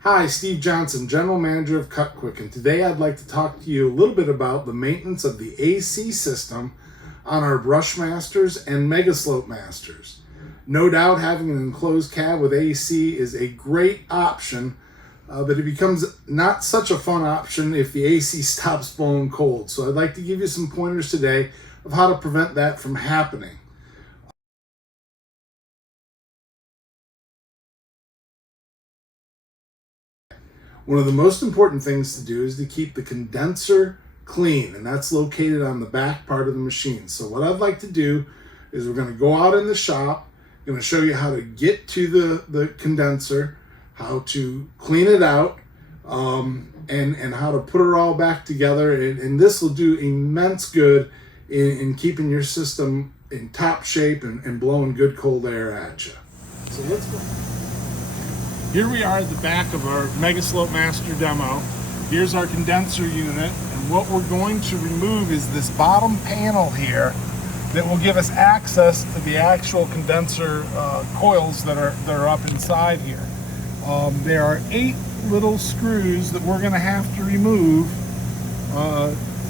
Hi, Steve Johnson, General Manager of Kut Kwick, and today I'd like to talk to you a little bit about the maintenance of the AC system on our BrushMasters and MegaSlopeMasters. No doubt having an enclosed cab with AC is a great option, but it becomes not such a fun option if the AC stops blowing cold. So I'd like to give you some pointers today of how to prevent that from happening. One of the most important things to do is to keep the condenser clean, and that's located on the back part of the machine. So what I'd like to do is we're going to go out in the shop. I'm going to show you how to get to the condenser, how to clean it out, and how to put it all back together. And this will do immense good in keeping your system in top shape and blowing good cold air at you. So let's go. Here we are at the back of our MegaSlopeMaster demo. Here's our condenser unit, and what we're going to remove is this bottom panel here that will give us access to the actual condenser coils that are up inside here. There are 8 little screws that we're going to have to remove,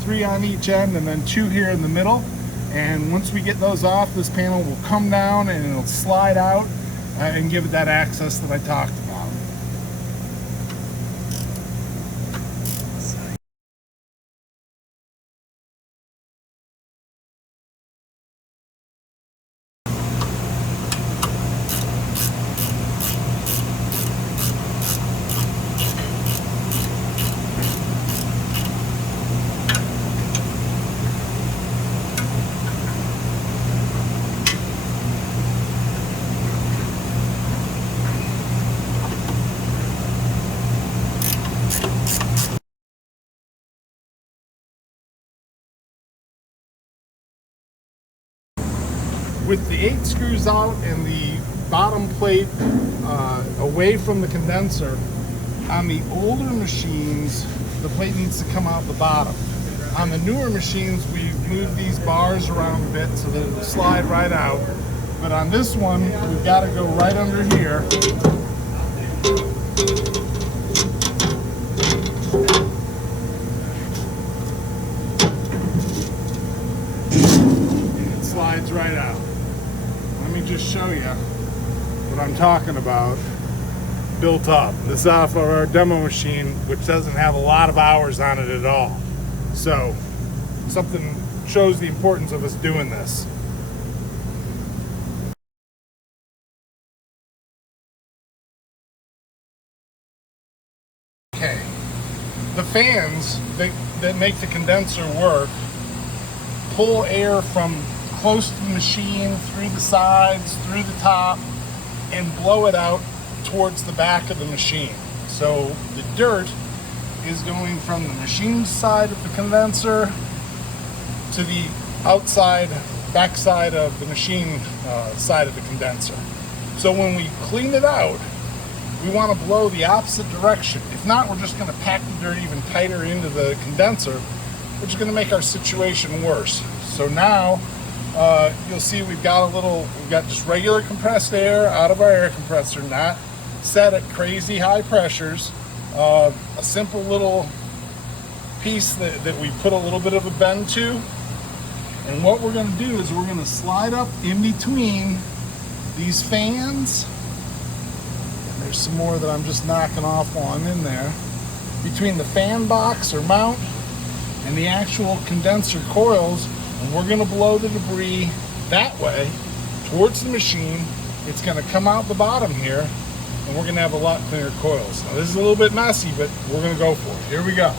3 on each end and then 2 here in the middle. And once we get those off, this panel will come down and it'll slide out and give it that access that I talked about. With the 8 screws out and the bottom plate away from the condenser, on the older machines, the plate needs to come out the bottom. On the newer machines, we've moved these bars around a bit so that it'll slide right out. But on this one, we've got to go right under here. And it slides right out. Let me just show you what I'm talking about built up. This is off of our demo machine, which doesn't have a lot of hours on it at all. So something shows the importance of us doing this. Okay, the fans that make the condenser work pull air from close to the machine, through the sides, through the top, and blow it out towards the back of the machine. So the dirt is going from the machine side of the condenser to the outside, back side of the machine side of the condenser. So when we clean it out, we want to blow the opposite direction. If not, we're just going to pack the dirt even tighter into the condenser, which is going to make our situation worse. So now you'll see we've got just regular compressed air out of our air compressor, not set at crazy high pressures. A simple little piece that we put a little bit of a bend to. And what we're going to do is we're going to slide up in between these fans. And there's some more that I'm just knocking off while I'm in there. Between the fan box or mount and the actual condenser coils. And we're going to blow the debris that way towards the machine. It's going to come out the bottom here, and we're going to have a lot cleaner coils. Now this is a little bit messy, but we're going to go for it. Here we go.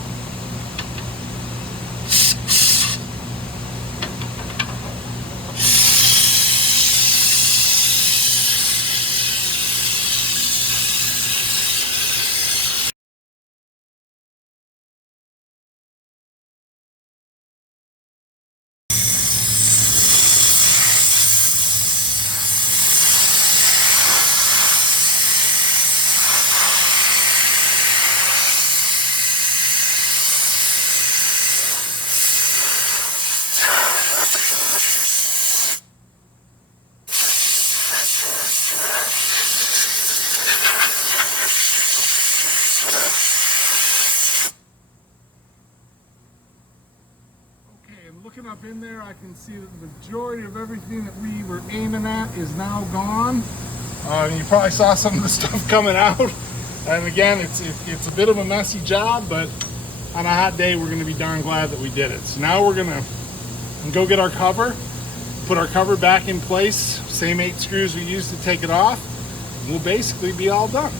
looking up in there, I can see that the majority of everything that we were aiming at is now gone. You probably saw some of the stuff coming out. And again, it's a bit of a messy job, but on a hot day, we're gonna be darn glad that we did it. So now we're gonna go get our cover, put our cover back in place, same 8 screws we used to take it off, and we'll basically be all done.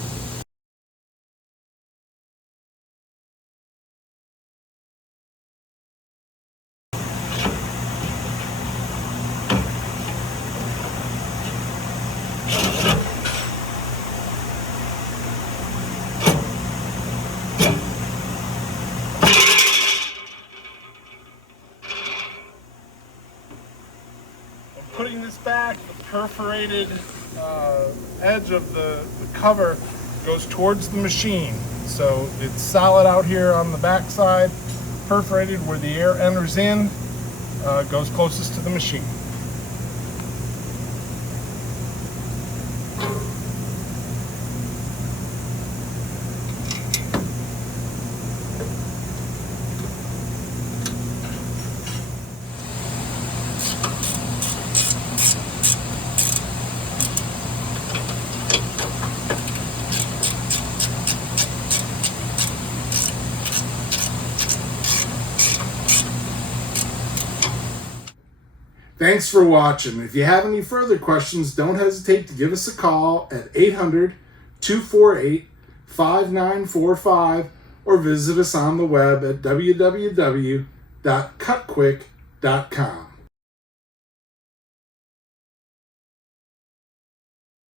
Putting this back, the perforated edge of the cover goes towards the machine. So it's solid out here on the back side, perforated where the air enters in, goes closest to the machine. Thanks for watching. If you have any further questions, don't hesitate to give us a call at 800-248-5945 or visit us on the web at www.kutkwick.com.